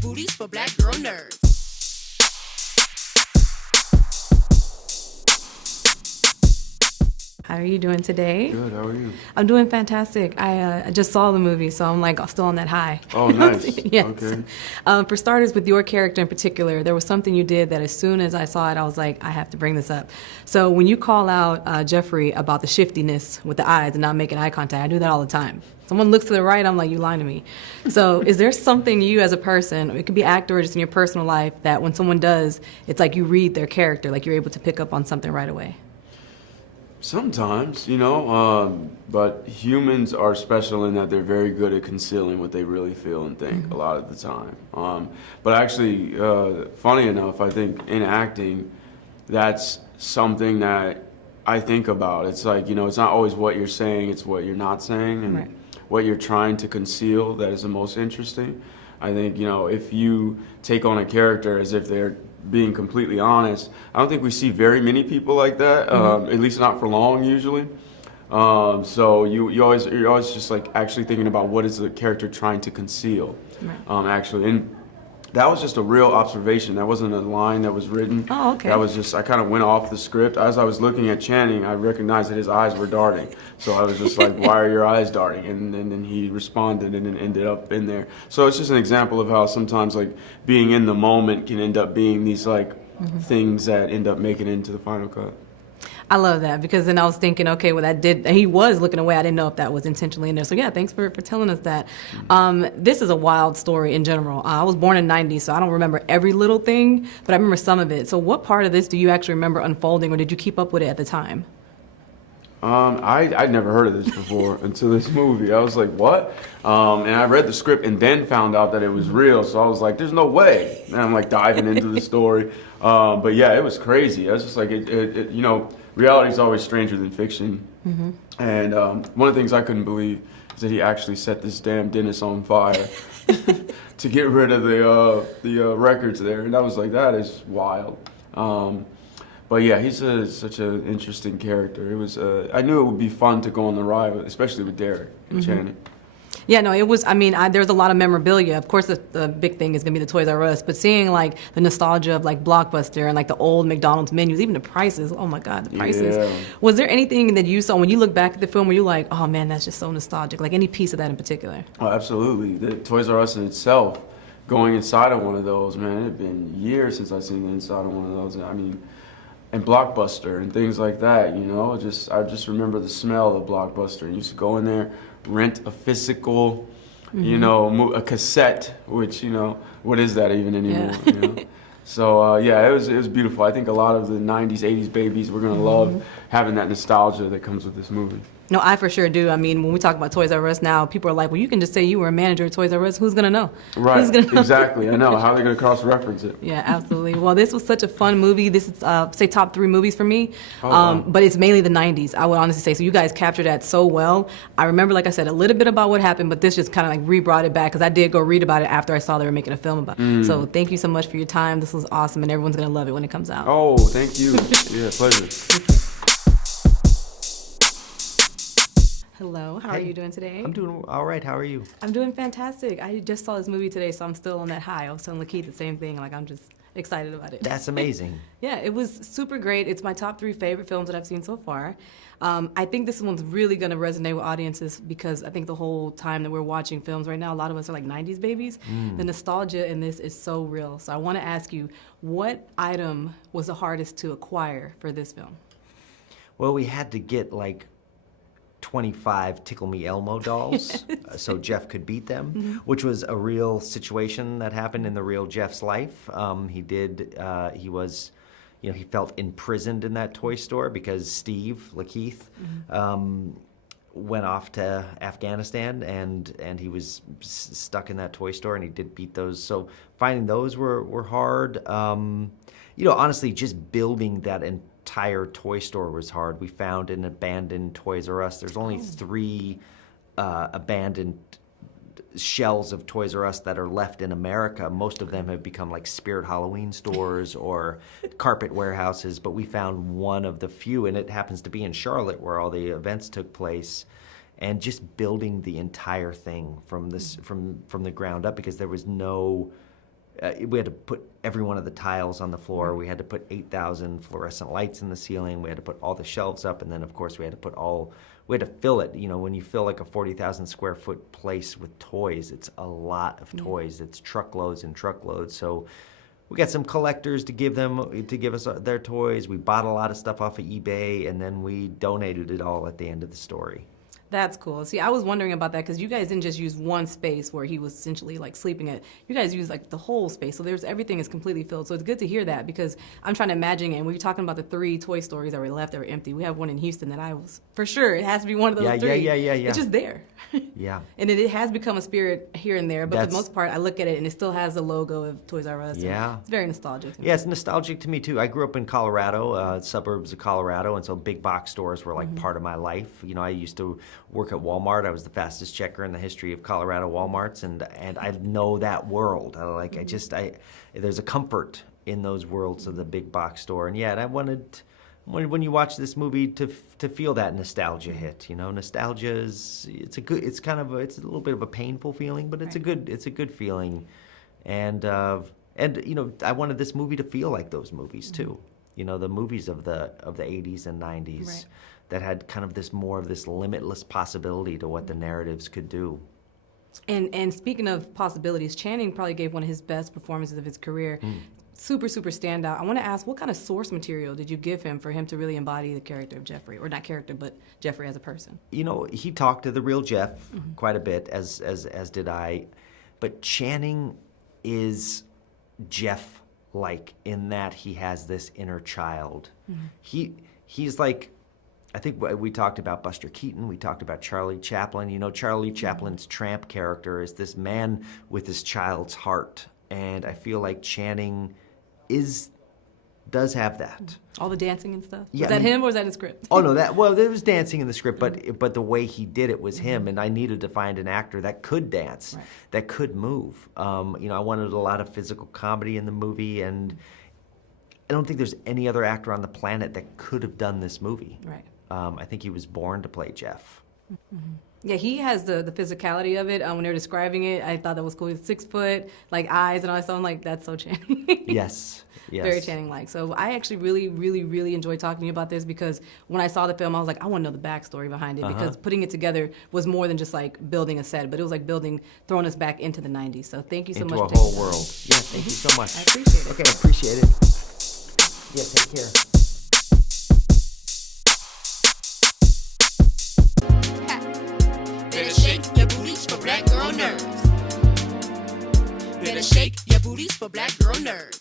booties for black girl nerds. How are you doing today? Good, how are you? I'm doing fantastic. I just saw the movie, so I'm like still on that high. Oh, nice. Yes. Okay. For starters, with your character in particular, there was something you did that as soon as I saw it, I was like, I have to bring this up. So when you call out Jeffrey about the shiftiness with the eyes and not making eye contact, I do that all the time. Someone looks to the right, I'm like, you lying to me. So is there something you as a person, it could be actor or just in your personal life, that when someone does, it's like you read their character, like you're able to pick up on something right away? Sometimes, but humans are special in that they're very good at concealing what they really feel and think a lot of the time. But actually, funny enough, I think in acting, that's something that I think about. It's like, it's not always what you're saying, it's what you're not saying, and Right. what you're trying to conceal that is the most interesting. I think, if you take on a character as if they're being completely honest, I don't think we see very many people like that, at least not for long usually. So you're always just like actually thinking about what is the character trying to conceal, actually. And that was just a real observation. That wasn't a line that was written. Oh, okay. That was just, I kind of went off the script. As I was looking at Channing, I recognized that his eyes were darting. So I was just like, why are your eyes darting? And then he responded and then ended up in there. So it's just an example of how sometimes like being in the moment can end up being these like things that end up making it into the final cut. I love that, because then I was thinking, okay, well, he was looking away. I didn't know if that was intentionally in there. So yeah, thanks for telling us that. This is a wild story in general. I was born in '90, so I don't remember every little thing, but I remember some of it. So what part of this do you actually remember unfolding, or did you keep up with it at the time? I'd never heard of this before until this movie. I was like, what? And I read the script and then found out that it was real. So I was like, there's no way. And I'm like diving into the story. But yeah, it was crazy. I was just like, reality is always stranger than fiction. And one of the things I couldn't believe is that he actually set this damn dentist on fire to get rid of the records there. And I was like, that is wild. But yeah, he's such an interesting character. It was I knew it would be fun to go on the ride, especially with Derek and Channing. Yeah, no, it was, there's a lot of memorabilia. Of course, the big thing is going to be the Toys R Us, but seeing, like, the nostalgia of, like, Blockbuster and, like, the old McDonald's menus, even the prices, oh, my God, the prices. Yeah. Was there anything that you saw when you look back at the film where you're like, oh, man, that's just so nostalgic? Like, any piece of that in particular? Oh, absolutely. The Toys R Us in itself, going inside of one of those, man, it had been years since I've seen the inside of one of those. And Blockbuster and things like that, I just remember the smell of Blockbuster. I used to go in there, rent a physical, a cassette, which, what is that even anymore? Yeah. So, it was beautiful. I think a lot of the 90s, 80s babies were going to love having that nostalgia that comes with this movie. No, I for sure do. When we talk about Toys R Us now, people are like, well, you can just say you were a manager at Toys R Us. Who's going to know? Right, Who's gonna know? Exactly. I know. How are they going to cross-reference it? Yeah, absolutely. Well, this was such a fun movie. This is, say, top 3 movies for me. Wow. But it's mainly the 90s, I would honestly say. So you guys captured that so well. I remember, like I said, a little bit about what happened, but this just kind of like re-brought it back, because I did go read about it after I saw they were making a film about it. So thank you so much for your time. This was awesome, and everyone's going to love it when it comes out. Oh, thank you. Yeah, pleasure. Hello, how are you doing today? I'm doing all right. How are you? I'm doing fantastic. I just saw this movie today, so I'm still on that high. I was telling LaKeith the same thing. Like, I'm just excited about it. That's amazing. Yeah, it was super great. It's my top 3 favorite films that I've seen so far. I think this one's really going to resonate with audiences, because I think the whole time that we're watching films right now, a lot of us are like 90s babies. The nostalgia in this is so real. So I want to ask you, what item was the hardest to acquire for this film? Well, we had to get like 25 Tickle Me Elmo dolls so Jeff could beat them, which was a real situation that happened in the real Jeff's life. He felt imprisoned in that toy store because Steve, LaKeith, went off to Afghanistan, and he was stuck in that toy store, and he did beat those. So finding those were hard. Honestly, just building that entire toy store was hard. We found an abandoned Toys R Us. There's only 3 abandoned shells of Toys R Us that are left in America. Most of them have become like Spirit Halloween stores or carpet warehouses, but we found one of the few, and it happens to be in Charlotte where all the events took place. And just building the entire thing from the ground up, because there was no we had to put every one of the tiles on the floor. We had to put 8,000 fluorescent lights in the ceiling. We had to put all the shelves up, and then of course we had to fill it. You know, when you fill like a 40,000 square foot place with toys, it's a lot of toys. It's truckloads and truckloads. So we got some collectors to give us their toys. We bought a lot of stuff off of eBay, and then we donated it all at the end of the story. That's cool. See, I was wondering about that because you guys didn't just use one space where he was essentially like sleeping at. You guys used like the whole space, so everything is completely filled. So it's good to hear that because I'm trying to imagine. And we were talking about the 3 Toy Stories that were left that were empty. We have one in Houston that I was for sure it has to be one of those 3. Yeah. It's just there. Yeah. And it has become a spirit here and there, but for the most part, I look at it and it still has the logo of Toys R Us. Yeah. It's very nostalgic. Yeah, it's nostalgic to me too. I grew up in Colorado, suburbs of Colorado, and so big box stores were like part of my life. You know, I used to work at Walmart. I was the fastest checker in the history of Colorado Walmarts, and I know that world. There's a comfort in those worlds of the big box store, and yeah, and I wanted when you watch this movie to feel that nostalgia hit. You know, nostalgia it's a little bit of a painful feeling, but it's a good feeling, and you know, I wanted this movie to feel like those movies too. You know, the movies of the 80s and 90s. Right. That had kind of this limitless possibility to what the narratives could do. And speaking of possibilities, Channing probably gave one of his best performances of his career. Super standout. I want to ask, what kind of source material did you give him for him to really embody the character of Jeffrey? Or not character, but Jeffrey as a person? You know, he talked to the real Jeff quite a bit, as did I. But Channing is Jeff-like in that he has this inner child. He's like... I think we talked about Buster Keaton, we talked about Charlie Chaplin. You know, Charlie Chaplin's tramp character is this man with his child's heart. And I feel like Channing does have that. All the dancing and stuff? Yeah, Was that him or was that his script? Oh, no, there was dancing in the script, but the way he did it was him, and I needed to find an actor that could dance, that could move. You know, I wanted a lot of physical comedy in the movie, and I don't think there's any other actor on the planet that could have done this movie. Right. I think he was born to play Jeff. Yeah, he has the physicality of it. When they were describing it, I thought that was cool. He's 6 foot, like eyes and all that stuff. I'm like, that's so Channing. Yes. Very Channing-like. So I actually really enjoyed talking to you about this because when I saw the film, I was like, I want to know the backstory behind it because putting it together was more than just like building a set, but it was like throwing us back into the 90s. So thank you so much. Into a whole world. Yeah, thank you so much. I appreciate it. Okay, I appreciate it. Yeah, take care. Better shake your booties for black girl nerds. Better shake your booties for black girl nerds.